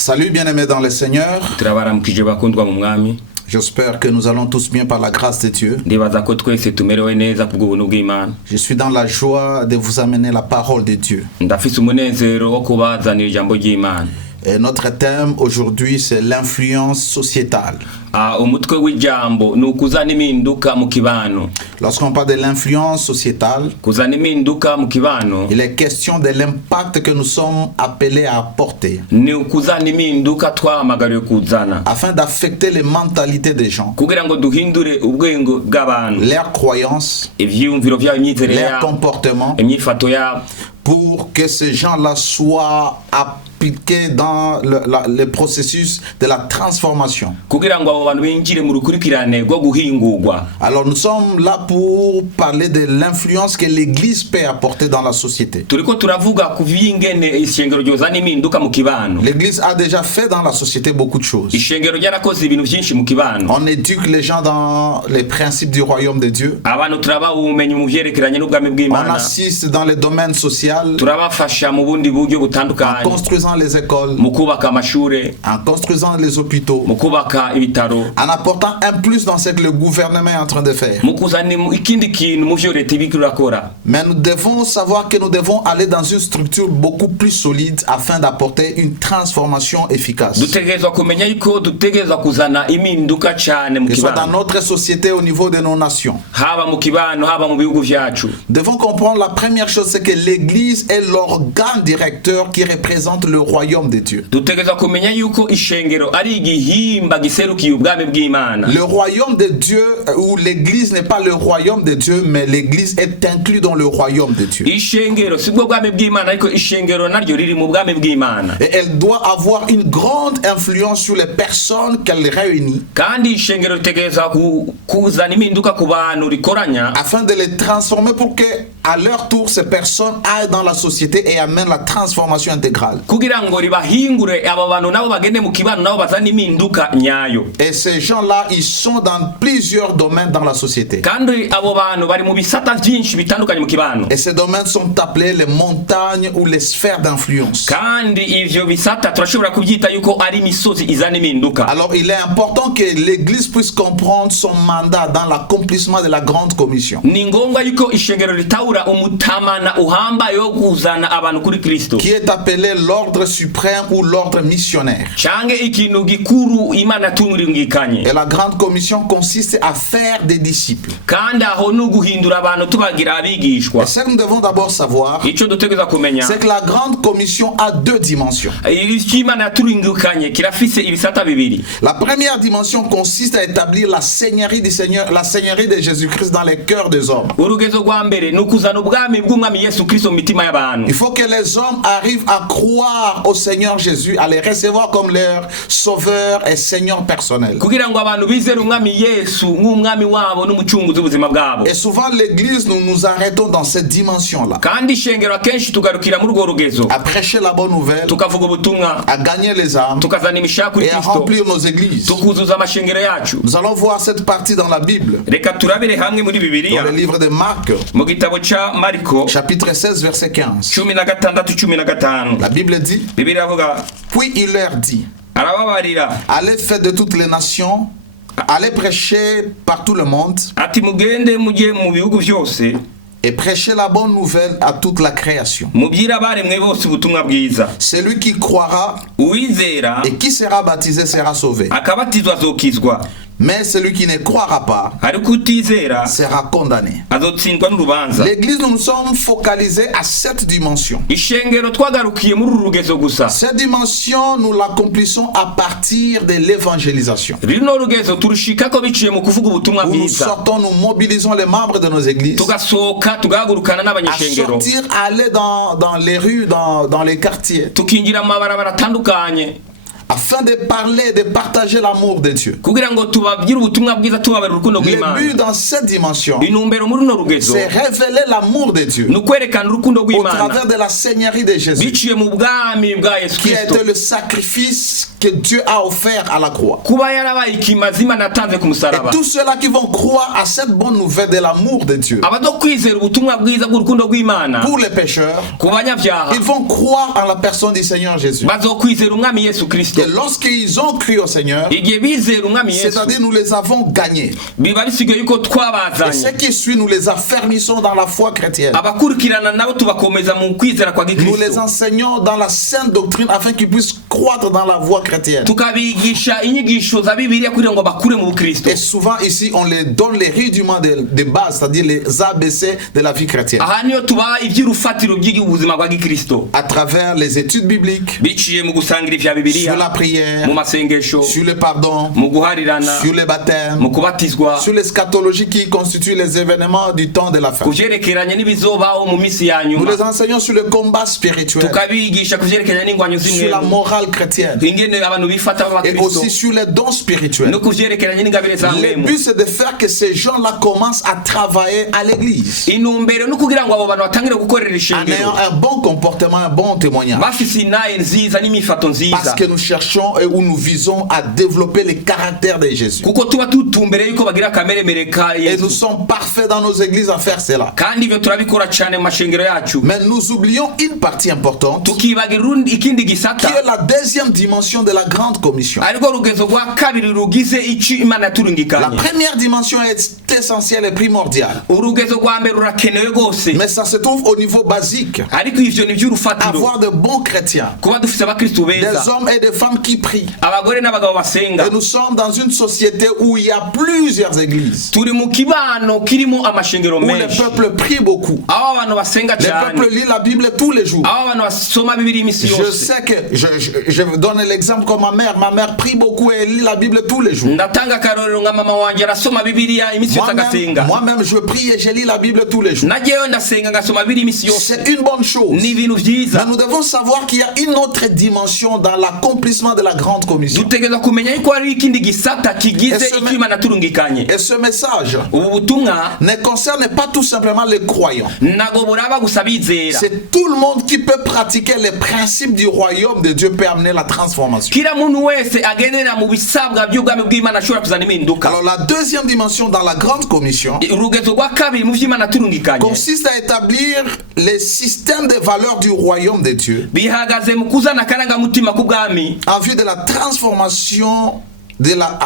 Salut bien-aimés dans le Seigneur. turabaramukije bakundwa mu mwami. J'espère que nous allons tous bien par la grâce de Dieu. Ndibaza ko twese tumerewe neza kubw'ubuntu bw'Imana. Je suis dans la joie de vous amener la parole de Dieu. Ndafise umunezero wo kubazanira ijambo ry'Imana. Et notre thème aujourd'hui, c'est l'influence sociétale. Umutwe w'ijambo ni ukuzana impinduka mu kibano. Lorsqu'on parle de l'influence sociétale, kuzana impinduka mu kibano, il est question de l'impact que nous sommes appelés à apporter ni ukuzana impinduka twahamagariwe kuzana afin d'affecter les mentalités des gens, kugira ngo duhindure ubwenge bw'abantu, leurs croyances, ivyumviro vyabo, imyizerere leurs yabo, comportements, imyifato yabo, pour que ces gens-là soient appliqués dans le processus de la transformation. kugira ngo abo bantu binjire mu rukurikirane rwo guhingurwa. Alors nous sommes là pour parler de l'influence que l'Église peut apporter dans la société. Turiko turavuga ku vy'ingene ishengero ryozana impinduka mu kibano. L'Église a déjà fait dans la société beaucoup de choses. Ishengero ryarakoze ibintu vyinshi mu kibano. On éduque les gens dans les principes du royaume de Dieu. Abantu turaba ubumenyi mu vyerekeranye n'ubwami On bw'Imana. assiste dans les domaines sociaux, Turabafasha mu bundi buryo en butandukanye, construisant les écoles, mu kubaka amashure, en construisant les hôpitaux, mu kubaka ibitaro, en apportant un plus dans ce que le gouvernement est en train de faire. mu kuzana ikindi kintu mu vyo leta iriko irakora. Mais nous devons savoir que nous devons aller dans une structure beaucoup plus solide afin d'apporter une transformation efficace. Dutegerezwa kumenya yuko dutegerezwa kuzana impinduka cane mu Que ce soit dans kibano, notre société au niveau de nos nations. haba mu kibano haba mu bihugu vyacu. Nous devons comprendre la première chose, c'est que l'Église est l'organe directeur qui représente le royaume de Dieu. Dutegerezwa kumenya yuko ishengero ari igihimba giserukiye ubwami bw'Imana. Le royaume de Dieu, ou l'Église n'est pas le royaume de Dieu, mais l'Église est inclus dans le royaume de Dieu. Ishengero sibwo bwami bw'Imana, ariko ishengero naryo riri mu bwami bw'Imana. Et elle doit avoir une grande influence sur les personnes qu'elle réunit Kandi ishengero ritegerezwa kuzana impinduka ku bantu rikoranya, afin de les transformer pour que, à leur tour, ces personnes aillent dans la société et amènent la transformation intégrale. kugira ngo ribahingure aba bantu nabo bagende mu kibano nabo bazana impinduka nyayo. Et ces gens-là, ils sont dans plusieurs domaines dans la société. Kandi abo bantu bari mu bisata vyinshi bitandukanye mu kibano. Et ces domaines sont appelés les montagnes ou les sphères d'influence. Kandi ivyo bisata turashobora kuvyita yuko ari imisozi izana impinduka. Alors il est important que l'Église puisse comprendre son mandat dans l'accomplissement de la grande commission, Ni ngombwa yuko ishengero ritahura umutamana uhambaye wo kuzana abantu kuri Kristo, qui est appelé l'ordre suprême ou l'ordre missionnaire. canke ikintu gikuru Imana yatumurungikanye. Et la grande commission consiste à faire des disciples. Kandi aho ni uguhindura abantu tubagira abigishwa. Et ce que nous devons d'abord savoir, Ico dutegereza kumenya, c'est que la grande commission a deux dimensions. icyo Imana yaturungikanye kirafise ibisata bibiri. La première dimension consiste à établir la seigneurie du Seigneur, la seigneurie de Jésus-Christ dans les cœurs des hommes. Urugezo rwa mbere ni ukuzana ubwami bw'umwami Yesu Kristo mu mitima y'abantu. Il faut que les hommes arrivent à croire au Seigneur Jésus, à les recevoir comme leur sauveur et Seigneur personnel. Kugira ngo abantu bizere umwami Yesu nk'umwami wabo n'umucunguzi w'ubuzima bwabo. Et souvent l'Église, nous nous arrêtons dans cette dimension-là, Kandi ishengero akenshi tugarukira muri urwo rugezo, à prêcher la bonne nouvelle, tukavuga ubutumwa, à gagner les âmes tukazana imishaka kuri et à Kristo, remplir nos églises. tukuzuza amashengero yacu. Nous allons voir cette partie dans la Bible, Reka turabire hamwe muri dans Bibiliya le livre de Marc, mu gitabo ca Mariko chapitre 16, verset 15. 16:15. La Bible dit, Bibiliya avuga, puis il leur dit, arababarira allez faire de toutes les nations, allez prêcher par tout le monde ati mugende mujye mu bihugu vyose et prêcher la bonne nouvelle à toute la création. mubwire abaremwe bose ubutumwa bwiza. Celui qui croira Uwizera et qui sera baptisé sera sauvé. akabatizwa azokizwa, Mais celui qui ne croira pas ariko utizera sera condamné. azotsindwa n'urubanza. L'Église, nous nous sommes focalisés à cette dimension. Ishengero twagarukiye muri uru rugezo gusa. Cette dimension, nous l'accomplissons à partir de l'évangélisation. Rino rugezo turushikako biciye mu kuvuga ubutumwa Où nous bwiza, sortons, nous mobilisons les membres de nos églises tugasohoka tugahagurukana à n'abanyeshengero, sortir, à aller dans les rues, dans les quartiers, tukinjira mu mabarabara atandukanye, afin de parler, de partager l'amour de Dieu. kugira ngo tubabwire ubutumwa bwiza tubabera urukundo Le rw'Imana. but dans cette dimension, Intumbero muri runo rugezo c'est révéler l'amour de Dieu nukwerekana urukundo au rw'Imana travers de la Seigneurie de Jésus, biciye mu bwami bwa Yesu qui a Kristo, été le sacrifice que Dieu a offert à la croix. kuba yarabaye ikimazi Imana yatanze ku Et musaraba. tous ceux-là qui vont croire à cette bonne nouvelle de l'amour de Dieu, Abazo kwizera ubutumwa bwiza bw'urukundo rw'Imana pour les pécheurs, ku banyabyaha ils vont croire en la personne du Seigneur Jésus. bazokwizera umwami Yesu Kristo. Et lorsqu'ils ont cru au Seigneur, Igihe bizera umwami Yesu c'est-à-dire nous les avons gagnés. biba bisigaye yuko Et twabazanye. ceux qui suivent, nous les affermissons dans la foi chrétienne. Abakurikirana nabo tubakomeza mu kwizera kwa Nous les Gikristo, enseignons dans la sainte doctrine afin qu'ils puissent croître dans la voie chrétienne. tukabigisha inyigisho za Bibiliya kugira ngo bakure mu Bukristo. Et souvent ici, on les donne les rudiments de base, c'est-à-dire les ABC de la vie chrétienne. Aha niyo tubaha iby'urufatiro by'ubuzima bwa Gikristo À travers les études bibliques, biciye mu gusangira ivya Bibiliya, sur la prière, mu masengesho, sur le pardon, mu guharirana, sur le baptême, mu kubatizwa, sur l'eschatologie qui constitue les événements du temps de la fin. kuvyerekeranye n'ibizobaho mu misi ya Nous nyuma, les enseignons sur le combat spirituel, tukabigisha kuvyerekeranye n'ingwanyo sur la z'imwemu, morale chrétienne ingene abantu bifata et b'Abakristo, aussi sur les dons spirituels. no kuvyerekeranye n'ingabire za Le mwemu. but c'est de faire que ces gens-là commencent à travailler à l'église Intumbero no kugira ngo abo bantu batangire gukorera en ishengero ayant un bon comportement, un bon témoignage. bafise inaye nziza n'imifato Parce nziza, que nous cherchons et où nous visons à développer le caractère de Jésus. kuko tuba tutumbere yuko bagira akameremere ka Et nous Yesu, sommes parfaits dans nos églises à faire cela. kandi ivyo turabikora cane mu mashengero yacu. Mais nous oublions une partie importante Tukibagira ikindi qui gisata est la deuxième dimension de la grande commission. ariko rugezo rwa kabiri rugize ico Imana La yaturungikanye. première dimension est essentielle et primordiale. Urugezo rwa mbere rurakenewe rwose, Mais ça se trouve au niveau basique. ariko ivyo ni vy'urufatiro. Avoir de bons chrétiens, Kuba dufise abakristu des beza, hommes et des femmes qui prient. abagore n'abagabo basenga. Et nous sommes dans une société où il y a plusieurs églises, Turi mu kibano kirimo amashengero où le menshi, peuple prie beaucoup. aho abantu basenga Le cyane, peuple lit la Bible tous les jours. aho abantu basoma Bibiliya imisi Je yose. sais que je vous donne l'exemple comme ma mère. Ma mère prie beaucoup et elle lit la Bible tous les jours. Ndatanga akarorero nka mama wanje arasoma Bibiliya imisi yose agasenga. Moi-même, je prie et je lis la Bible tous les jours. Najewe ndasenga ngasoma Bibiliya imisi yose. C'est une bonne chose. Ni ibintu Mais vyiza. nous devons savoir qu'il y a une autre dimension dans l'accomplissement de la grande commission. Dutegereza kumenya yuko hari ikindi gisata kigize Ese icyo Imana yaturungikanye. Et ce message Ubu butumwa ne concerne pas tout simplement les croyants. ntago buraba gusa bizera. C'est tout le monde qui peut pratiquer les principes du royaume de Dieu peut amener la transformation. Kila muntu wese agendera mu bisabwa by'ubwami bw'Imana ashobora kuzana impinduka. Alors la deuxième dimension dans la grande commission Urugezo rwa kabiri mu vy'Imana yaturungikanye consiste à établir les systèmes de valeurs du royaume de Dieu bihagaze mu kuzana akarangamutima k'ubwami en vue de la transformation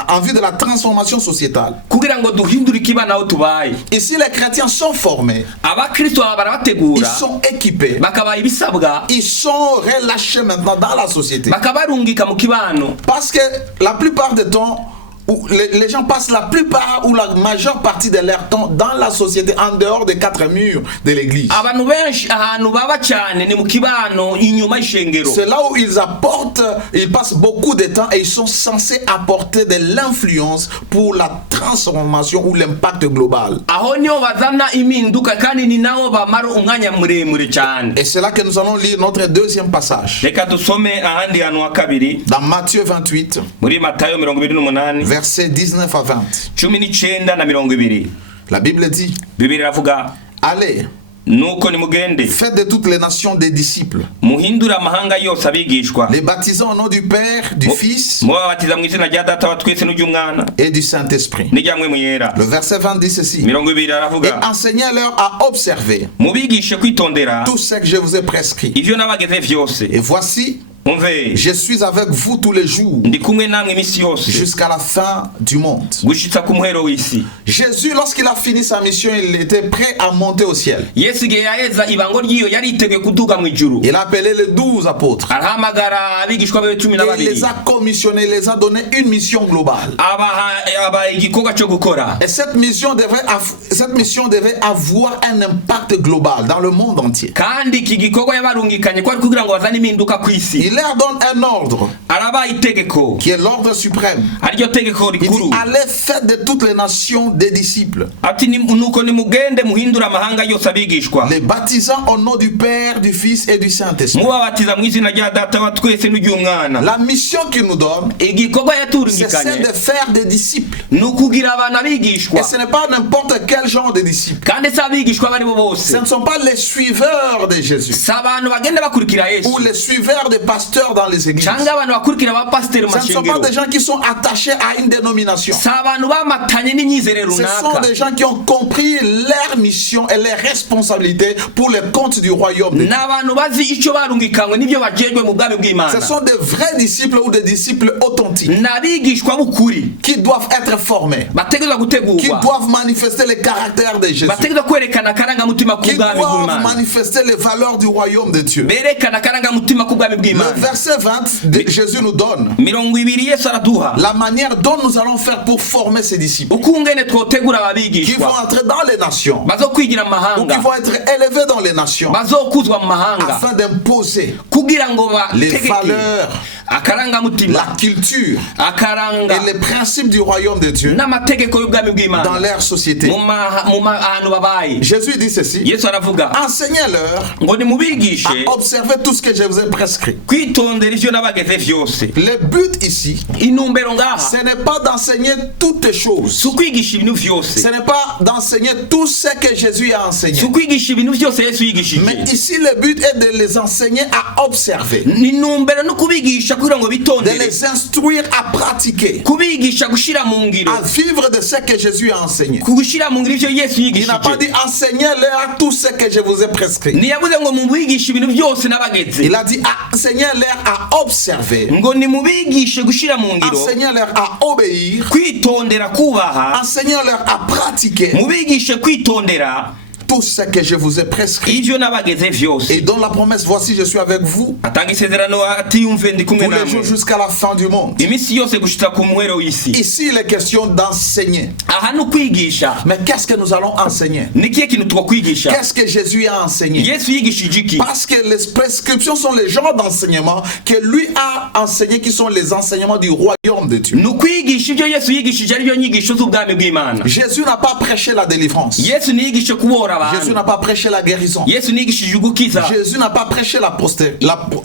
en vue de la transformation sociétale. kugira ngo duhindure ikibana aho tubaye. Ici, les chrétiens sont formés, Abakristo aba ils barabategura, sont équipés, bakabaha ibisabwa, ils sont relâchés maintenant dans la société. bakabarungika mu kibano. Parce que la plupart du temps, où les gens passent la plupart ou la majeure partie de leur temps dans la société, en dehors des quatre murs de l'église. Abantu benshi ahantu baba cyane ni mu kibano inyuma y'ishengero. C'est là où ils passent beaucoup de temps et ils sont censés apporter de l'influence pour la transformation ou l'impact global. Aho niho bazana impinduka kandi ni naho bamara umwanya muremure cyane. Et c'est là que nous allons lire notre deuxième passage. Reka dusome ahandi hantu wa kabiri Dans Matthieu 28, muri Matayo 28 versets 19 à 20. 19 na 20. La Bible dit, Bibiliya iravuga allez, nuko nimugende faites de toutes les nations des disciples, muhindura amahanga yose abigishwa, les baptisant au nom du Père, du Fils mubabatiza mu izina rya Data wa twese n'ry'Umwana et du Saint-Esprit. n'irya Mwemu Yera. Le verset 20 dit ceci, 20 et aravuga enseignez-leur à observer mubigishe kwitondera tout ce que je vous ai prescrit. ivyo nabageze vyose. Et voici, Umve, je suis avec vous tous les jours ndi kumwe namwe imisi yose jusqu'à la fin du monde. gushitsa ku muhero w'isi. Jésus, lorsqu'il a fini sa mission, il était prêt à monter au ciel. Yesu igihe yaheza ibango ry'iyo yariteguye kuduga mu ijuru, Il a appelé les 12 apôtres. arahamagara abigishwa be 12 Et il les a commissionnés, il les a donné une mission globale. aba igikorwa cyo gukora. Et cette mission devait avoir un impact global dans le monde entier. Kandi iki gikorwa yabarungikanye kwari kugira ngo bazane impinduka ku isi. Il leur donne un ordre. arabaye itegeko qui est l'ordre suprême. ariryo tegeko Il dit, rikuru allez faites de toutes les nations des disciples, ati nuko nimugende muhindura amahanga yose abigishwa les baptisant au nom du Père, du Fils et du Saint-Esprit. mubabatiza mu izina rya data wa twese n'ury'umwana. La mission qu'il nous donne, igikorwa c'est celle yaturungikanye de faire des disciples. nukugira abantu Et abigishwa ce n'est pas n'importe quel genre de disciples. kandi si abigishwa bari bo bose Ce ne sont pas les suiveurs de Jésus si abantu bagenda bakurikira yesu ou les suiveurs des pasteurs dans les églises. cyangwa abantu bakurikira abapasiteri mu Ce ne sont pas mashengero des gens qui sont attachés à une dénomination. si abantu bamatanye n'imyizerere Ce sont runaka des gens qui ont compris leur mission et leurs responsabilités pour le compte du royaume de Dieu. ni abantu bazi icyo barungikanywe n'ibyo bajejwe mu bwami bw'imana Ce sont des vrais disciples ou des disciples authentiques ni abigishwa b'ukuri qui doivent être formés, bategerezwa qui gutegurwa doivent manifester le caractère de Jésus, bategerezwa kwerekana akarangamutima qui k'ubwami doivent bw'imana manifester les valeurs du royaume de Dieu. berekana akarangamutima k'ubwami Le bw'imana verset 20 de Jésus nous donne 20 yesu araduha la manière dont nous allons faire pour former ces disciples ukungene twotegura qui vont ababigishwa entrer dans les nations bazokwigira mu ou qui mahanga vont être élevés dans les nations bazokuzwa mu mahanga afin d'imposer kugira ngo les bategeke valeurs, akarangamutima la culture akaranga et les principes du royaume de Dieu n'amategeko y'ubwami dans bw'imana leur société. ahantu babaye. Jésus dit ceci: yesu aravuga enseignez-leur ngo nimubigishe à observer tout ce que je vous ai prescrit. kwitondera ivyo nabageze vyose. Le but ici, intumbero ngaha ce n'est pas d'enseigner toutes choses. si ukwigisha ibintu vyose, Ce n'est pas d'enseigner tout ce que Jésus a enseigné. si ukwigisha ibintu vyose yesu Mais yigishije. ici, le but est de les enseigner à observer, ni intumbero no kubigisha kugira ngo de bitondere, les instruire à pratiquer, kubigisha gushira mu ngiro, à vivre de ce que Jésus a enseigné. gushira mu ngiro ivyo yesu Il n'a pas dit yigishije. enseignez-leur tout ce que je vous ai prescrit. ntiyavuze ngo mubigishe ibintu vyose nabageze, Il a dit enseignez-leur à observer, ngo nimubigishe gushira mu ngiro, enseignez-leur à obéir, kwitondera kubaha, enseignez-leur à pratiquer mubigishe kwitondera tout ce que je vous ai prescrit. ivyo nabageze vyose. Et dans la promesse, voici, je suis avec vous atanga isezerano ati yumve ndi kumwe tous les jours namwe jusqu'à la fin du monde. imisi yose gushika ku muhero w'isi. Ici, il est question d'enseigner. aha ni ukwigisha. Mais qu'est-ce que nous allons enseigner? ni kihe kintu twakwigisha? Qu'est-ce que Jésus a enseigné? yesu yigishije iki? Parce que les prescriptions sont les genres d'enseignement que lui a enseigné, qui sont les enseignements du royaume de Dieu. ni ukwigisha ivyo yesu yigishije ari byo nyigisho z'ubwami bw'imana. Jésus n'a pas prêché la délivrance. yesu niyigishe kubora Jésus abantu. n'a pas prêché la guérison. yesu niyigishije ugukiza. Jésus n'a pas prêché la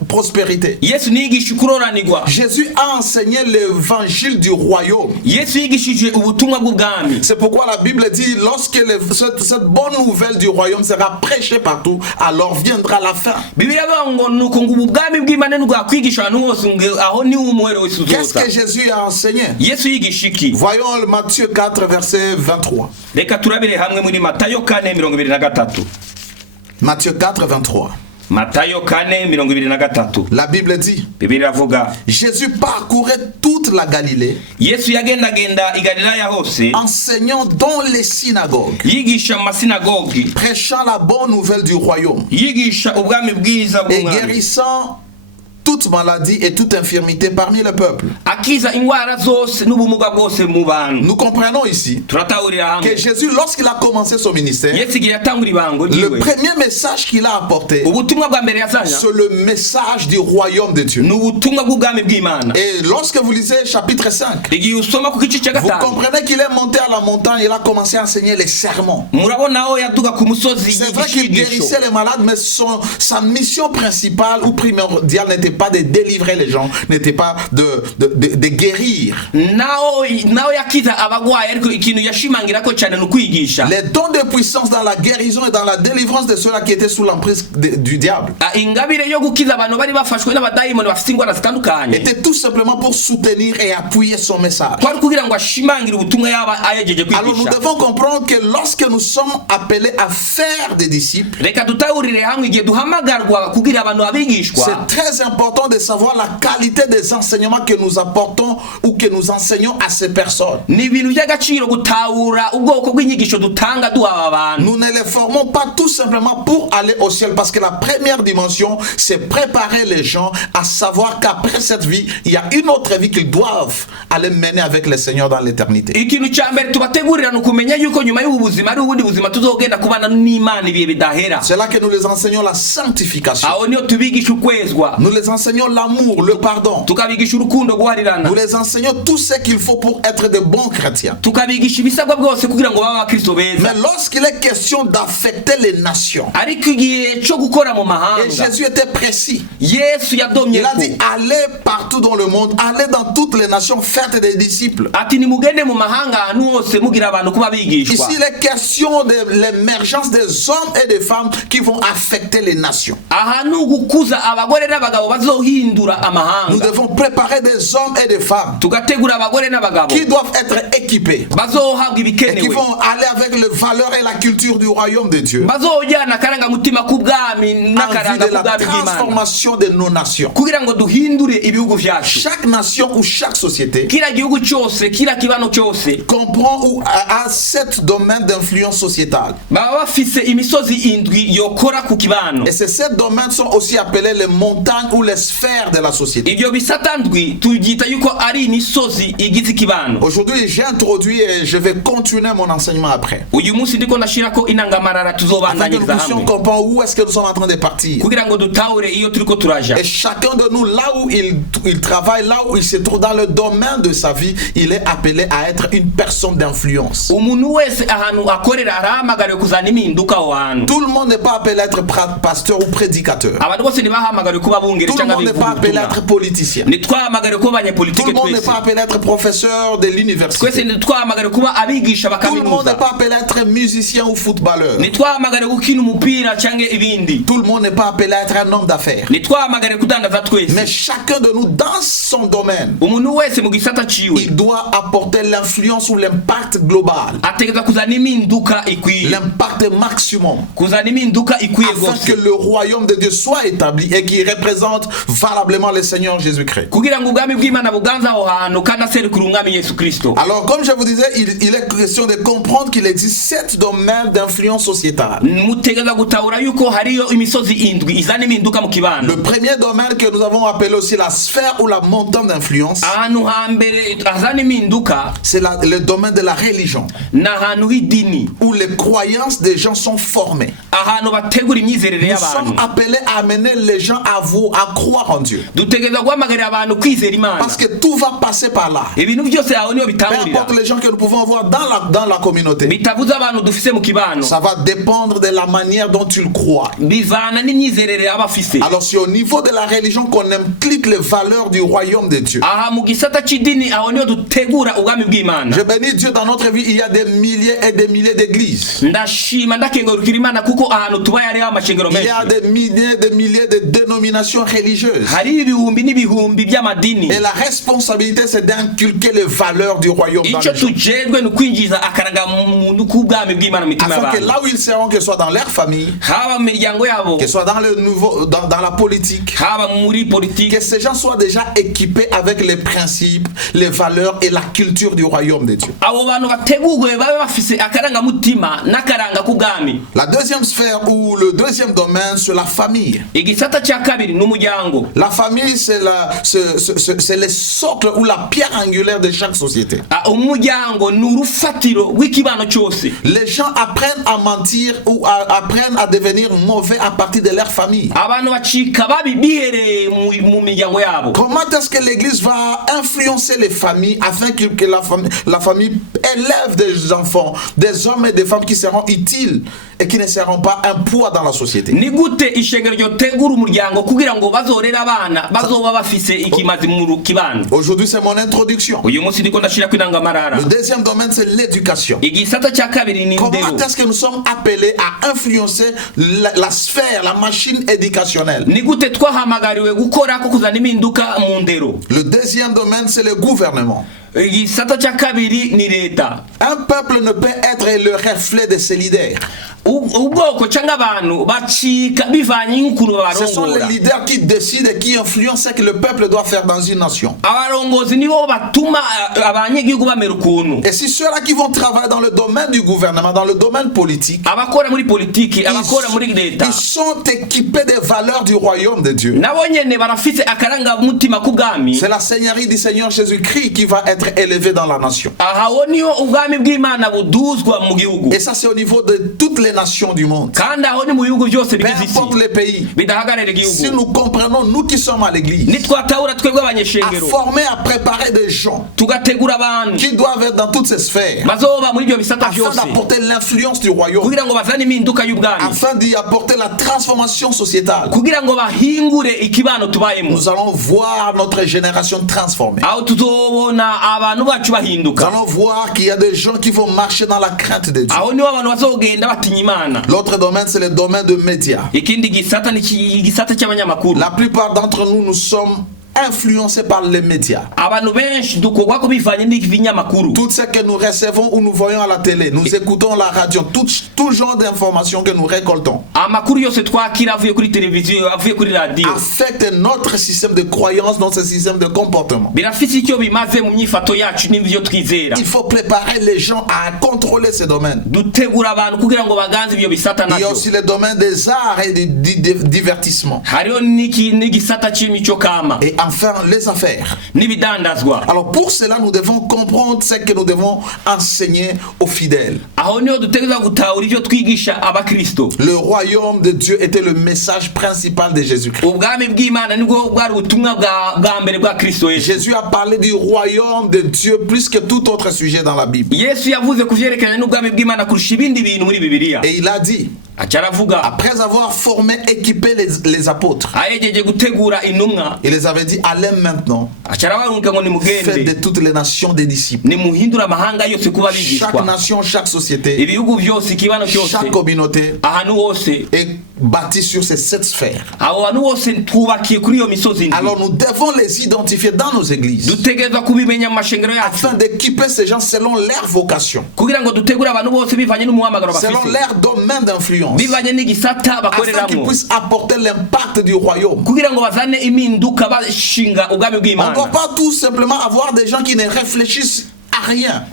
prospérité. yesu niyigisha kuroranirwa. Jésus a enseigné l'évangile du royaume. yesu yigishije ubutumwa bw'ubwami. C'est pourquoi la Bible dit, lorsque cette bonne nouvelle du royaume sera prêchée partout, alors viendra la fin. bibiliya bavuga ngo nuko ngo ubwami bw'imana nibwakwigisha ahantu hose ngo aho ni umuhero w'isi Qu'est-ce uzoza. que Jésus a enseigné? yesu yigisha iki? Voyons Matthieu 4, verset 23. reka turabire hamwe muri matayo 4:23. Matthieu 4, 23. matayo 4:23. La Bible dit, bibiliya iravuga Jésus parcourait toute la Galilée, yesu yagendagenda i galilaya hose enseignant dans les synagogues, yigisha mu masinagogi, prêchant la bonne nouvelle du royaume yigisha ubwami bwiza et bw'umwami, guérissant toute maladie et toute infirmité parmi le peuple. akiza indwara zose n'ubumuga bwose mu bantu. Nous comprenons ici turatahurira que hamwe Jésus, lorsqu'il a commencé son ministère, yesu igihe yatangura ibango le ryiwe, premier message qu'il a apporté, ubutumwa bwa mbere yazanye c'est le message du royaume de Dieu. ni ubutumwa bw'ubwami bw'imana. Et lorsque vous lisez chapitre 5, igihe usoma ku gice cya vous gatanu comprenez qu'il est monté à la montagne, il a commencé à enseigner les sermons. murabona aho yaduga ku musozi C'est vrai yigisha qu'il inyigisho. guérissait les malades, mais sa mission principale ou primordiale n'était pas de délivrer les gens, n'était pas de guérir. naho yakiza abagwayi ariko ikintu yashimangirako cyane ni ukwigisha. Les dons de puissance dans la guérison et dans la délivrance de ceux-là qui étaient sous l'emprise du diable ingabire yo gukiza abantu bari bafashwe n'abadayimoni bafite indwara zitandukanye était tout simplement pour soutenir et appuyer son message. kwari kugira ngo ashimangire ubutumwa yaba ayejeje Alors nous kwigisha. devons comprendre que lorsque nous sommes appelés à faire des disciples, reka dutahurire hamwe igihe duhamagarwa kugira abantu abigishwa, c'est très important de savoir la qualité des enseignements que nous apportons ou que nous enseignons à ces personnes. ni ibintu by'agaciro gutahura ubwoko bw'inyigisho dutanga duha abantu. Nous ne les formons pas tout simplement pour aller au ciel, parce que la première dimension, c'est préparer les gens à savoir qu'après cette vie, il y a une autre vie qu'ils doivent aller mener avec le Seigneur dans l'éternité. ikintu cya mbere tubategurira ni ukumenya yuko nyuma y'ubu buzima ari ubundi buzima tuzogenda kubana n'Imana ibihe bidahera. C'est là que nous les enseignons la sanctification. aho niyo tubigisha ukwezwa. Nous les les enseignons l'amour, le pardon. tukabigisha urukundo guharirana, Nous les enseignons tout ce qu'il faut pour être de bons chrétiens. tukabigisha ibisabwa bwose kugira ngo babe abakristo beza. Mais lorsqu'il est question d'affecter les nations, Ariko igihe cyo gukora mu et mahanga, Jésus était précis. Yesu yadomye Il a ko dit, allez partout dans le monde, allez dans toutes les nations, faites des disciples. ati nimugende mu mahanga ahantu hose mugira abantu kuba bigishwa. Ici, il est question de l'émergence des hommes et des femmes qui vont affecter les nations. Ahantu gukuza abagore n'abagabo bazohindura Nous amahanga, devons préparer des hommes et des femmes tugategura abagore n'abagabo qui doivent être équipés bazohabwa et qui ibikenewe, vont aller avec les valeurs et la culture du royaume de Dieu bazojyana akarangamutima k'ubwami en vue n'akaranga de la k'ubwami bw'Imana, transformation de nos nations. kugira ngo duhindure ibihugu vyacu. Chaque nation ou chaque société Kila gihugu cyose, kila kibano cyose comprend ou a 7 domaines d'influence sociétale. baba bafise imisozi indwi yokora ku kibano. Et ces 7 domaines sont aussi appelés les montagnes ou les sphères de la société. Ibyo bisata ndwi tubyita yuko ari imisozi igize ikibano. Aujourd'hui, j'ai introduit et je vais continuer mon enseignement après. Uyu munsi ndiko ndashirako inangamarara Afin que nous tuzobandanyiriza puissions hamwe comprendre où est-ce que nous sommes en train de partir. kugira ngo dutahure iyo turiko turaja. Et chacun de nous, là où il travaille, là où il se trouve dans le domaine de sa vie, il est appelé à être une personne d'influence. Umuntu wese ahantu akorera arahamagariwe kuzana impinduka aho hantu. Tout le monde n'est pas appelé à être pasteur ou prédicateur. Abantu bose ntibahamagariwe kuba bungeri Tout le cyangwa monde n'est pas appelé à être politicien. ntitwahamagariwe kuba Tout abanyepolitike le monde n'est twese. pas appelé à être professeur de Twese l'université. ntitwahamagariwe kuba abigisha Tout le monde n'est bakaminuza. pas appelé à être musicien ou footballeur. Ntitwahamagariwe gukina umupira cyangwa ibindi. Tout le monde n'est pas appelé à être un homme d'affaires. Ntitwahamagariwe kudandaza twese. Mais chacun de nous, dans son domaine, Umuntu wese mu gisata ciwe il doit apporter l'influence ou l'impact global, ategereza kuzana impinduka ikwiye, l'impact maximum, kuzana impinduka ikwiye afin que gose, le royaume de Dieu soit établi et qu'il représente valablement le Seigneur Jésus-Christ. kugira ngo ubwami bw'Imana buganze aho hantu kandi aserukira umwami Yesu Kristo. Alors, comme je vous disais, il est question de comprendre qu'il existe 7 domaines d'influence sociétale. Mutegereza gutahura yuko hariyo imisozi indwi izana impinduka mu kibano. Le premier domaine que nous avons appelé aussi la sphère ou la montagne d'influence, Ahantu hambere hazana impinduka c'est le domaine de la religion, ni ahantu h'idini, où les croyances des gens sont formées. ahantu bategura imyizerere Nous sommes y'abantu. appelés à amener les gens à croire en Dieu. Dutegereza guhamagarira abantu kwizera Imana. Parce que tout va passer par là. Ibintu byose aho niho Peu bitahurira. importe les gens que nous pouvons avoir dans la communauté, Bitavuze abantu dufise mu kibano. ça va dépendre de la manière dont ils croient. Bivana n'imyizerere y'abafise. Alors c'est au niveau de la religion qu'on implique les valeurs du royaume de Dieu. Aha mu gisata c'idini aho niho dutegura ubwami bw'Imana. Je bénis Dieu, dans notre vie, il y a des milliers et des milliers d'églises. Ndashima ndakengurukira Imana kuko ahantu tuba hariho amashengero Il y menshi. a des milliers de dénominations religieuses. Hari ibihumbi n'ibihumbi by'amadini. Et la responsabilité, c'est d'inculquer les valeurs du royaume dans Icyo les gens. tujejwe ni kwinjiza akaraga mu k'ubwami bw'Imana mu mitima Afin que y'abantu. là où ils seront, que ce soit dans leur famille, Haba mu miryango yabo, que ce soit dans la politique, haba muri politiki, que ces gens soient déjà équipés avec les principes, les valeurs et la culture du royaume de Dieu. abo bantu bategurwe babe bafise akarangamutima n'akaranga k'ubwami. La deuxième sphère ou le deuxième domaine, c'est la famille. Igisata cya kabiri ni umuryango. La famille, c'est le socle ou la pierre angulaire de chaque société. Umuryango ni urufatiro rw'ikibano cyose. Les gens apprennent à mentir ou apprennent à devenir mauvais à partir de leur famille. Abantu bacika babi bihereye mu miryango yabo. Comment est-ce que l'Église va influencer les familles afin que la famille élève des enfants, des hommes et des femmes qui seront utiles et qui ne seront pas un poids dans la société? Ni gute ishengero ryotegura umuryango kugira ngo bazorera abana bazoba bafise ikimazi mu kibano. Aujourd'hui, c'est mon introduction. Uyu munsi ndiko ndashirako inangamarara. Le deuxième domaine, c'est l'éducation. Igisata cya kabiri ni Comment indero. est-ce que nous sommes appelés à influencer la sphère, la machine éducationnelle? Ni gute twahamagariwe gukora ko kuzana impinduka mu ndero. Le deuxième domaine, c'est le gouvernement. Igisata cya kabiri ni leta. Un peuple ne peut être le reflet de ses leaders. Ubwoko cyangwa abantu bacika bivanye n'ukuntu Ce sont les barongora. leaders qui décident et qui influencent ce que le peuple doit faire dans une nation. Abarongozi nibo batuma abanyagihugu bamera ukuntu. Et si ceux-là qui vont travailler dans le domaine du gouvernement, dans le domaine politique, Abakora muri politiki, abakora muri leta, ils sont équipés des valeurs du royaume de Dieu. nabo nyene barafise akaranga mutima k'ubwami. C'est la seigneurie du Seigneur Jésus-Christ qui va être élevée dans la nation. Aho niho ubwami bw'Imana buduzwa mu gihugu. Et ça, c'est au niveau de toutes les nations du monde, kandi aho ni mu bihugu byose peu bigize isi importe les pays, bidahagarara si igihugu nous comprenons, nous qui sommes à l'église, nitwatahura twebwe à abanyeshengero former, à préparer des gens tugategura abantu qui doivent être dans toutes ces sphères, bazoba muri ibyo bisata afin byose d'apporter l'influence du royaume, kugira ngo bazane impinduka y'ubwami afin d'y apporter la transformation sociétale. kugira ngo bahingure ikibano tubayemo Nous allons voir notre génération transformée. aho tuzobona abantu bacu Nous bahinduka allons voir qu'il y a des gens qui vont marcher dans la crainte de Dieu. aho niho abantu bazogenda batinya imana L'autre domaine, c'est le domaine de médias. ikindi gisata ni igisata cy'abanyamakuru La plupart d'entre nous, nous sommes influencés par les médias. abantu benshi dukorwa ko bivanye n'ibinyamakuru Tout ce que nous recevons ou nous voyons à la télé, nous écoutons la radio, tout genre d'informations que nous récoltons amakuru yose twakira avuye kuri televiziyo avuye kuri radiyo affectent notre système de croyance, notre système de comportement. birafise icyo bimaze mu myifato yacu n'ibyo twizera Il faut préparer les gens à contrôler ces domaines. dutegura abantu kugira ngo baganze ibyo bisata Il y a nabyo aussi le domaine des arts et du divertissement. hariho n'igisata cy'imico kama Et enfin, les affaires. n'ibidandazwa Alors pour cela, nous devons comprendre ce que nous devons enseigner aux fidèles. aho niho dutegereza gutahura ibyo twigisha abakristo Le royaume de Dieu était le message principal de Jésus-Christ. ubwami bw'imana nibwo bwari ubutumwa bwa mbere bwa kristo yesu Jésus a parlé du royaume de Dieu plus que tout autre sujet dans la Bible. yesu yavuze ku vyerekeranye n'ubwami bw'imana kurusha ibindi bintu muri bibiliya Et il a dit, acaravuga après avoir formé, équipé les apôtres, ayejeje gutegura intumwa il les avait dit, allez maintenant, acarabarunga ngo faites de nimugende toutes les nations des disciples. nimuhindura amahanga yose kuba Chaque bigishwa nation, chaque société, ibihugu byose ikibano cyose chaque communauté ahantu hose est bâtie sur ces 7 sphères. abo bantu bose twubakiye kuri iyo misozi ndwi Alors nous devons les identifier dans nos églises dutegerezwa kubimenya mu mashengero yacu afin d'équiper ces gens selon leur vocation, kugira ngo dutegure abantu bose bivanye n'umuhamagaro selon bafite leur domaine d'influence, bivanye n'igisata afin qu'ils bakoreramo puissent apporter l'impact du royaume. kugira ngo bazane impinduka bashinga ubwami On ne bw'imana doit pas tout simplement avoir des gens qui ne réfléchissent à rien.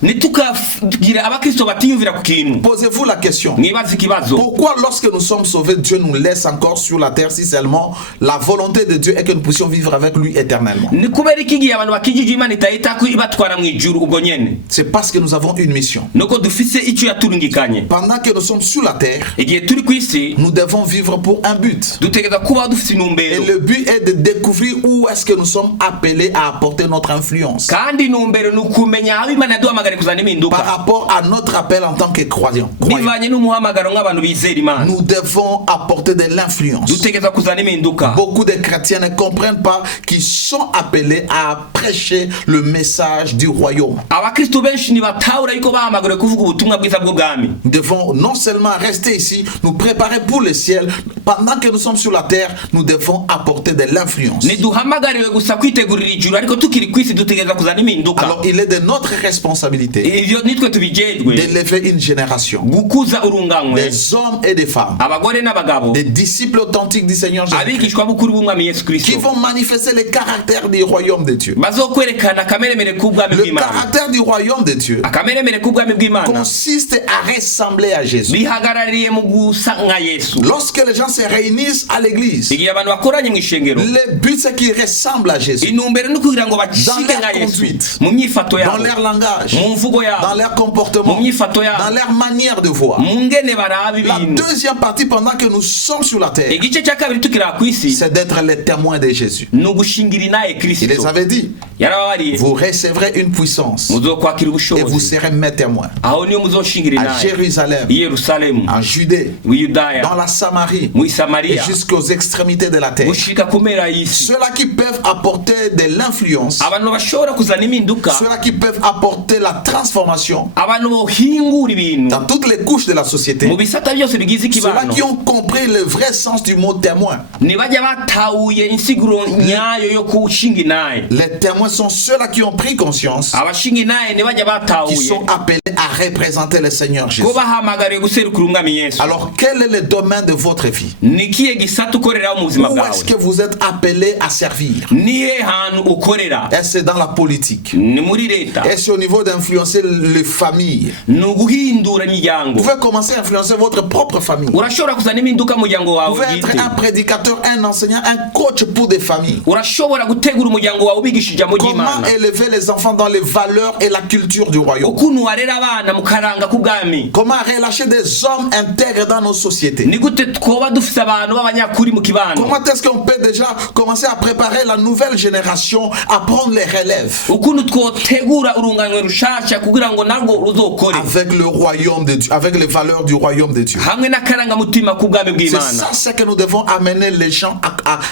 ntitukagira abakristo batiyumvira ku kintu Posez-vous la question. mwibaze ikibazo Pourquoi lorsque nous sommes sauvés, Dieu nous laisse encore sur la terre si seulement la volonté de Dieu est que nous puissions vivre avec lui éternellement? ni kubera iki gihe abantu bakijije imana itahita ibatwara mu ijuru ubwo nyene C'est parce que nous avons une mission. nuko dufise icyo yaturungikanye Pendant que nous sommes sur la terre, igihe turi ku isi nous devons vivre pour un but. dutegereza kubaho dufise Et intumbero le but est de découvrir où est-ce que nous sommes appelés à apporter notre influence kandi intumbero ni ukumenya aho imana yaduhamagare kuzana impinduka par rapport à notre appel en tant que croyants. bivanye n'umuhamagaro nk'abantu bizera imana Nous devons apporter de l'influence. dutegereza kuzana impinduka Beaucoup de chrétiens ne comprennent pas qu'ils sont appelés à prêcher le message du royaume. abakristo benshi ntibatahura yuko bahamagariwe kuvuga ubutumwa bwiza bw'ubwami Nous devons non seulement rester ici, nous préparer pour le ciel. Pendant que nous sommes sur la terre, nous devons apporter de l'influence. ntiduhamagariwe gusa kwitegurira ijuru ariko tukiri ku isi dutegereza kuzana impinduka Alors il est de notre responsabilité ivyo nitwe tubijejwe d'élever une génération, gukuza urunganwe des hommes et des femmes, abagore n'abagabo des disciples authentiques du Seigneur Jésus, abigishwa b'ukuri b'umwami yesu qui kristo vont manifester le caractère du royaume de Dieu. bazokwerekana akameremere k'ubwami Le bw'imana caractère du royaume de Dieu akameremere k'ubwami bw'imana consiste à ressembler à Jésus. bihagarariye mu gusa nka yesu Lorsque les gens se réunissent à l'église, igihe abantu bakoranye mu ishengero le but c'est qu'ils ressemblent à Jésus intumbero ni kugira ngo dans bacike leur nka yesu conduite, mu myifato dans yabo leur langage, mu mvugo dans yabo leur comportement, mu myifato dans yabo leur manière de voir. mu ngene baraba La ibintu deuxième partie, pendant que nous sommes sur la terre, igice cya kabiri tukira ku isi c'est d'être les témoins de Jésus. ni ugushingira inaye Il les kristo avait dit, yarababariye vous recevrez une puissance muzokwakira et vous ubushobozi serez mes témoins aho niyo muzoshingira à inaye Jérusalem, i yerusalemu en Judée, mu yudaya dans la Samarie mu et isamariya jusqu'aux extrémités de la terre. gushika ku mpera y'isi Ceux-là qui peuvent apporter de l'influence, abantu bashobora kuzana impinduka ceux-là qui peuvent apporter la transformation abantu bohingura ibintu dans toutes les couches de la société, mu bisata byose bigize ceux-là ikibano qui ont compris le vrai sens du mot témoin. ntibajya batahuye insiguro nyayo yo kushinga inaye Les témoins sont ceux-là qui ont pris conscience, abashinga inaye ntibajya qui batahuye sont appelés à représenter le Seigneur Jésus. ko bahamagariwe guserukira umwami yesu Alors, quel est le domaine de votre vie? ni kihe gisata ukoreraho mu buzima Où bwawe est-ce que vous êtes appelés à servir? nihe hantu ukorera Est-ce dans la politique? ni muri leta Est-ce au niveau d'influencer les familles? ni uguhindura imiryango Vous pouvez commencer à influencer votre propre famille. urashobora kuzana impinduka mu muryango Vous wawe pouvez être bwite un prédicateur, un enseignant, un coach pour des familles. urashobora gutegura umuryango wawe ubigisha ijambo ijambo Comment ry'Imana, élever les enfants dans les valeurs et la culture du royaume. ukuntu warera abana mu karanga k'ubwami, Comment relâcher des hommes intègres dans nos sociétés. ni gute twoba dufise abantu b'abanyakuri mu kibano, Comment est-ce qu'on peut déjà commencer à préparer la nouvelle génération à prendre les relèves ukuntu twotegura urunganwe rushasha kugira ngo narwo ruzokore avec le royaume de Dieu, avec les valeurs du royaume de Dieu. hamwe n'akarangamutima k'ubwami C'est bw'Imana. ça ce que nous devons amener les gens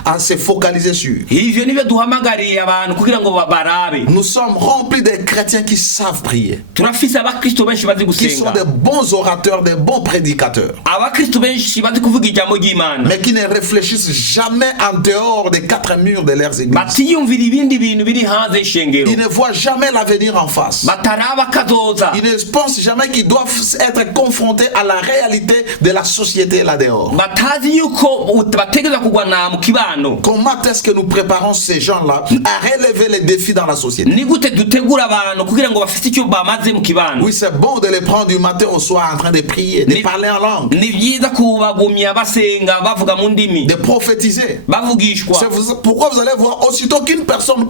à se focaliser sur. Ivyo nibyo duhamagariye abantu kugira ngo barabe. Nous sommes remplis de chrétiens qui savent prier, Turafise abakristo benshi bazi qui sont gusenga, des bons orateurs, des bons prédicateurs, abakristo benshi bazi kuvuga ijambo ry'Imana, mais qui ne réfléchissent jamais en dehors des quatre murs de leurs églises. batiyumvira ibindi bintu biri hanze y'ishengero, Ils ne voient jamais l'avenir en face. bataraba kazoza, Ils ne pensent jamais qu'ils doivent être confrontés à la réalité de la société là dehors. batazi yuko bategereza kugwana mu kibano. Comment est-ce que nous préparons ces gens-là à relever les défis dans la société? Ni gute dutegura abantu kugira ngo bafite icyo bamaze mu kibano. Oui, c'est bon de les prendre du matin au soir en train de prier, de parler en langue, Ni byiza kubagumya basenga bavuga mu ndimi, de prophétiser. bavugishwa. Pourquoi vous allez voir aussitôt qu'une personne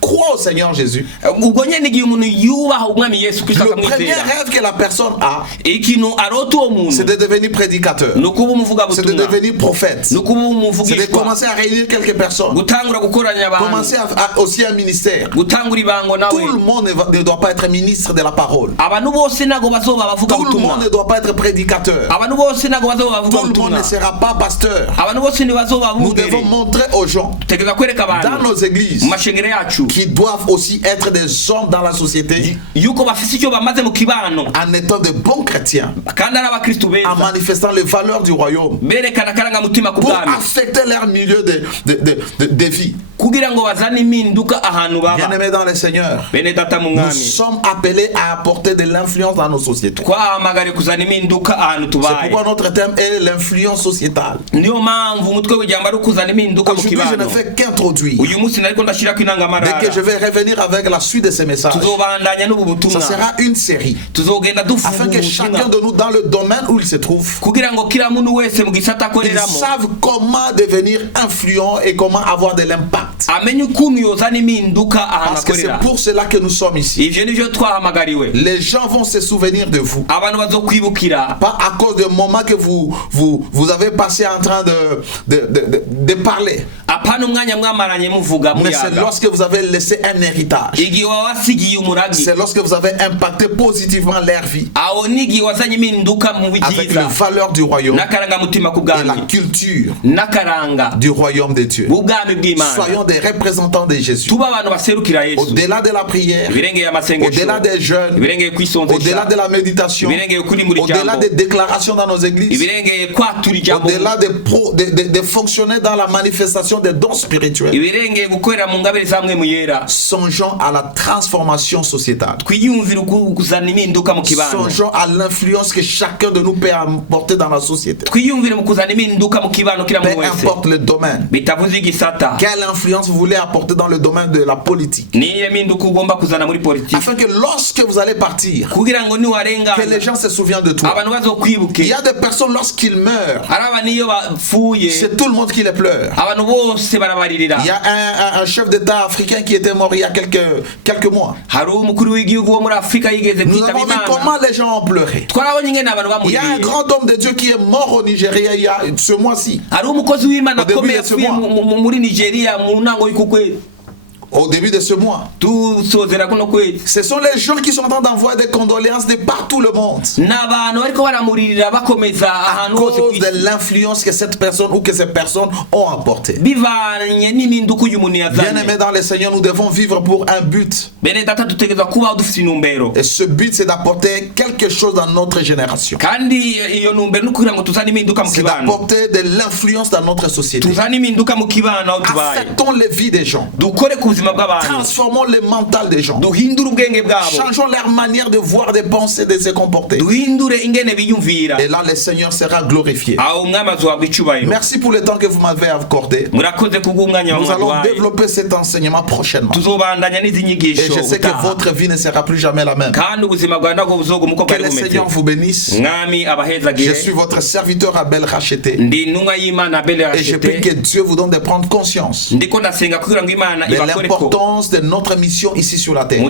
croit au Seigneur Jésus, Ubwo nyene igihe umuntu yubaha umwami Yesu Kristo le premier akamwizera, rêve que la personne a, ikintu arota uwo c'est muntu de devenir prédicateur, ni ukuba c'est de umuvugabutumwa, devenir prophète, ni ukuba c'est de umuvugishwa, commencer à réunir quelques personnes, gutangura gukoranya abantu, commencer aussi un ministère. gutangura ibango Tout le nawe. monde ne doit pas être ministre de la parole. Abantu bose ntago bazoba Tout le abavugabutumwa, monde ne doit pas être prédicateur. abantu bose ntago bazoba Tout le monde abavugabutumwa, ne sera pas pasteur. abantu bose ntibazoba Nous devons abungere. montrer aux gens Tutegereza kwereka dans abantu nos églises mu mashengero yacu qui doivent aussi être des hommes dans la société yuko bafise icyo bamaze mu kibano en étant de bons chrétiens, kandi ari abakristo en beza, manifestant les valeurs du royaume berekana akarangamutima pour k'ubwami affecter leur milieu de vie. kugira ngo bazane impinduka ahantu baba. Bien-aimés dans le Seigneur, Bene data mu nous mwami, sommes appelés à apporter de l'influence dans nos sociétés. twahamagare kuzana impinduka ahantu C'est tubaye. pourquoi notre thème est l'influence sociétale. Niyo mpamvu umutwe w'ijambo ari ukuzana impinduka mu Aujourd'hui, je kibano. ne fais qu'introduire. Uyu munsi nariko ndashirako Dès intangamarara, que je vais revenir avec la suite de ces messages, tuzobandanya n'ubu ça butumwa, sera une série tuzogenda dufunga afin que chacun ubutumwa de nous, dans le domaine où il se trouve, kugira ngo kila muntu wese mu gisata ils akoreramo savent comment devenir influents et comment avoir de l'impact. amenye ukuntu yozana impinduka ahantu Parce que c'est akorera. pour cela que nous sommes ici. Ivyo nivyo twahamagariwe. Les gens vont se souvenir de vous. Abantu bazokwibukira Pas à cause du moment que vous avez passé en train de parler, apana umwanya mwamaranye muvuga mais c'est muyaga, lorsque vous avez laissé un héritage. igihe wawasigiye umuragi, C'est lorsque vous avez impacté positivement leur vie aho nigihe wazanye impinduka mu avec les byiza valeurs du royaume n'akarangamutima et k'ubwami la culture n'akaranga du royaume de Dieu. bw'ubwami bw'Imana. Soyons des représentants de Jésus. tuba abantu baserukira Yesu, Au-delà de la prière, ibirengeye amasengesho, au-delà des jeûnes, ibirengeye kwisonzesha, au-delà de la méditation, ibirengeye kuri muri au-delà jambo, des déclarations dans nos églises, ibirengeye kwatura ijambo, au-delà de fonctionner dans la manifestation des dons spirituels, ibirengeye gukorera mu ngabire zamwe mu yera. songeons à la transformation sociétale. Twiyumvire kuzana impinduka mu kibano, Songeons à l'influence que chacun de nous peut apporter dans la société. twiyumvire mu kuzana impinduka mu kibano kila Peu muntu wese, importe le domaine. bitavuze igisata. Quelle influence vous voulez apporter dans le domaine de la politique? Niye mpinduka ugomba kuzana muri politiki Afin que lorsque vous allez partir, kugira ngo que les niwarengana gens se souviennent de toi. abantu Il bazokwibuke. y a des personnes lorsqu'ils meurent, Ari abantu iyo bapfuye c'est tout le monde qui les pleure. abantu bose barabaririra. Il y a un chef d'État africain qui était mort il y a quelques mois. Hari umukuru w'igihugu wo muri Afrika yigeze Nous kwitaba avons vu Imana, comment les gens ont pleuré. twarabonye ingene abantu Il y a un bamuriye. grand homme de Dieu qui est mort au Nigeria il y a ce mois-ci. Hari umukozi w'Imana Au début akomeye de ce apfuye mois. muri Nigeria mu ntango y'ukukwe Au début de ce mois. dusozera kuno kwezi. Ce sont les gens qui sont en train d'envoyer des condoléances de partout le monde. N'abantu bariko baramuririra bakomeza À ahantu hose cause kw'isi, de l'influence que cette personne ou que ces personnes ont apportée. bivanye n'impinduka uyu muntu Bien yazanye. aimés dans le Seigneur, nous devons vivre pour un but. Bene data dutegerezwa kubaho dufite intumbero, Et ce but, c'est d'apporter quelque chose dans notre génération. kandi iyo ntumbero ni kugira ngo tuzane impinduka mu C'est kibano, d'apporter de l'influence dans notre société. tuzane impinduka mu kibano aho tubaye, Affectons les vies des gens. dukore ku buzima bw'abantu, Transformons le mental des gens. duhindure ubwenge bwabo, Changeons leur manière de voir, de penser, de se comporter. duhindure ingene biyumvira, Et là, le Seigneur sera glorifié. aho umwami azohabwa icubahiro. Merci pour le temps que vous m'avez accordé. Murakoze kubw'umwanya Nous allons wamuhaye. développer cet enseignement prochainement. Tuzobandanya n'izi Et nyigisho je sais que utaha. votre vie ne sera plus jamais la même. kandi ubuzima bwawe ntabwo buzoguma uko Que bwari le bumeze. Seigneur vous bénisse. mwami Je abahezagire, suis votre serviteur Abel Racheté. ndi intumwa y'Imana Abel Et je prie Rachete, que Dieu vous donne de prendre conscience ndiko ndasenga kugira ngo Imana de ibakore l'importance de notre mission ici sur la terre,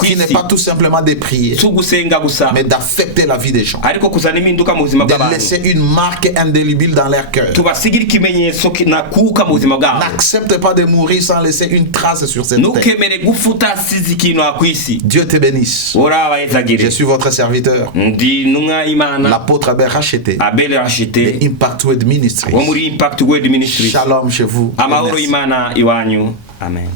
qui n'est pas tout simplement de prier, mais d'affecter la vie des gens, de laisser une marque indélébile dans leur cœur. N'accepte pas de mourir sans laisser une trace sur cette terre. Dieu te bénisse. Je suis votre serviteur, l'apôtre Abel Racheté, de Impact Word Ministries. Shalom chez vous. Amen.